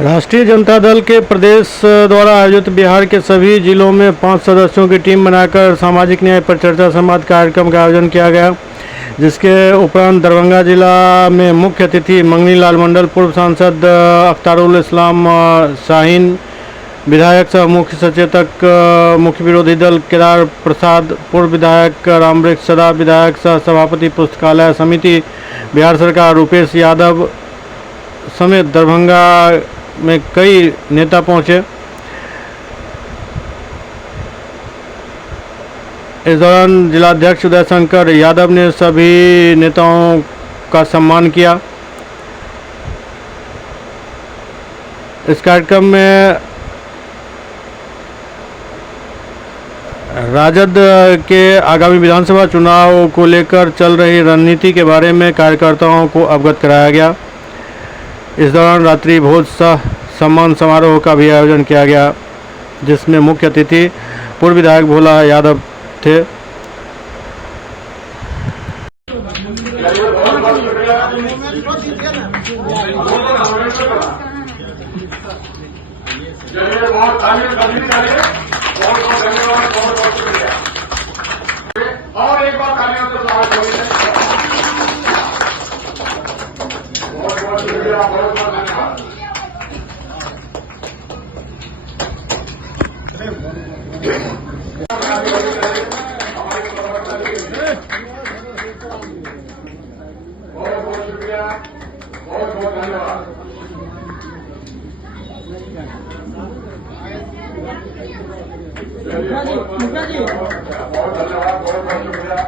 राष्ट्रीय जनता दल के प्रदेश द्वारा आयोजित बिहार के सभी जिलों में 5 सदस्यों की टीम बनाकर सामाजिक न्याय पर चर्चा संवाद कार्यक्रम का आयोजन किया गया, जिसके उपरांत दरभंगा जिला में मुख्य अतिथि मंगनी लाल मंडल, पूर्व सांसद अख्तारुल इस्लाम शाहीन, विधायक सह मुख्य सचेतक मुख्य विरोधी दल केदार प्रसाद, पूर्व विधायक रामवृक्ष सदा, विधायक सह सभापति पुस्तकालय समिति बिहार सरकार रूपेश यादव समेत दरभंगा में कई नेता पहुंचे। इस दौरान जिलाध्यक्ष उदय शंकर यादव ने सभी नेताओं का सम्मान किया। इस कार्यक्रम में राजद के आगामी विधानसभा चुनाव को लेकर चल रही रणनीति के बारे में कार्यकर्ताओं को अवगत कराया गया। इस दौरान रात्रि भोज सह सम्मान समारोह का भी आयोजन किया गया, जिसमें मुख्य अतिथि पूर्व विधायक भोला यादव थे। और एक बार तालियों से स्वागत करेंगे। बहुत बहुत शुक्रिया, बहुत बहुत धन्यवाद। बहुत बहुत शुक्रिया, बहुत बहुत धन्यवाद। बहुत धन्यवाद, बहुत बहुत शुक्रिया।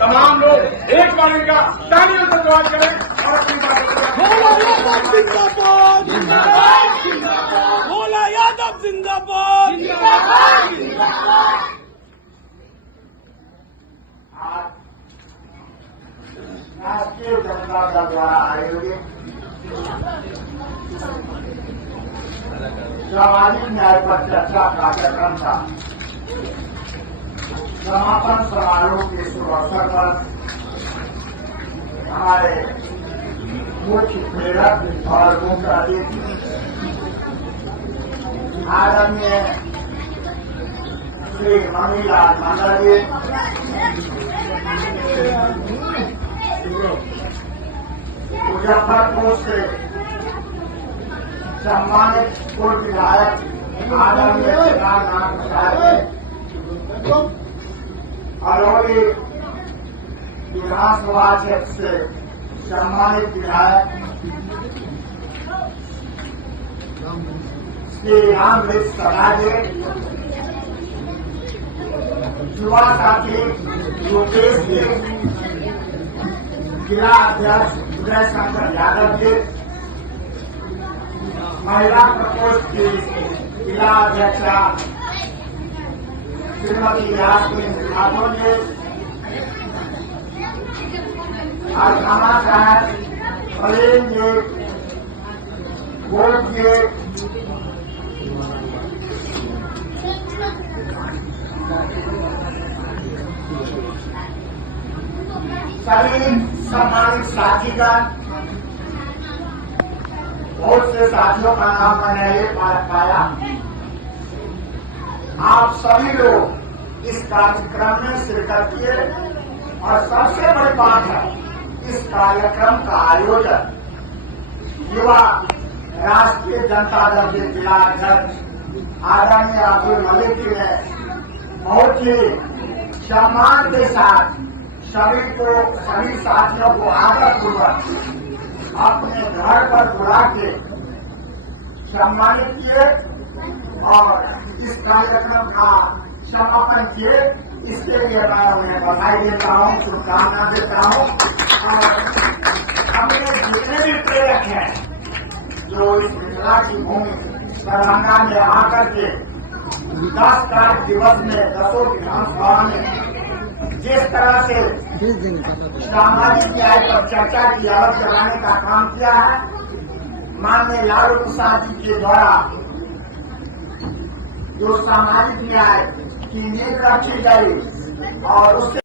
तमाम लोग एक बार इनका तालियों से स्वागत करें और अपनी भोला यादव जिंदाबाद। राष्ट्रीय जनता दल द्वारा आयोजित सामाजिक न्याय पर चर्चा कार्यक्रम का समापन समारोह के शुभ अवसर पर हमारे मुख्य प्रेरक और मुख्य अतिथि आदरणीय श्री मंगनी लाल मंडल जी, मुजफ्फरपुर से सम्मानित पूर्व विधायक आदरणीय केदार प्रसाद जी, अलौली विधानसभा क्षेत्र से सम्मानित विधायक श्री रामवृक्ष सदा जी, युवा साथी रूपेश जी, जिला अध्यक्ष उदय शंकर यादव जी, महिला प्रकोष्ठ की जिला अध्यक्षा श्रीमती यास्मीन ठाकुर जी, और थाना साहब कलीम जी, गोप जी, सभी सम्मानित साथीगण, बहुत से साथियों का नाम मैंने नहीं पाया। आप सभी लोग इस कार्यक्रम में शिरकत किए और सबसे बड़ी बात है, इस कार्यक्रम का आयोजन युवा राष्ट्रीय जनता दल के जिला अध्यक्ष आदरणीय अब्दुल मलिक जी ने बहुत ही सम्मान के साथ सभी साथियों को आदरपूर्वक अपने घर पर बुला के सम्मानित किए और इस कार्यक्रम का समापन किए। इसके लिए मैं उन्हें बधाई देता हूँ, शुभकामना देता हूँ। और अपने जितने भी प्रेरक हैं जो इस मिथिला की भूमि दरभंगा में आकर के 10 कार्य दिवस में 10 विधानसभा में जिस तरह से सामाजिक न्याय पर चर्चा की अलग चलाने का काम किया है, माननीय लालू प्रसाद जी के द्वारा जो सामाजिक न्याय की नींव रखी गई और उससे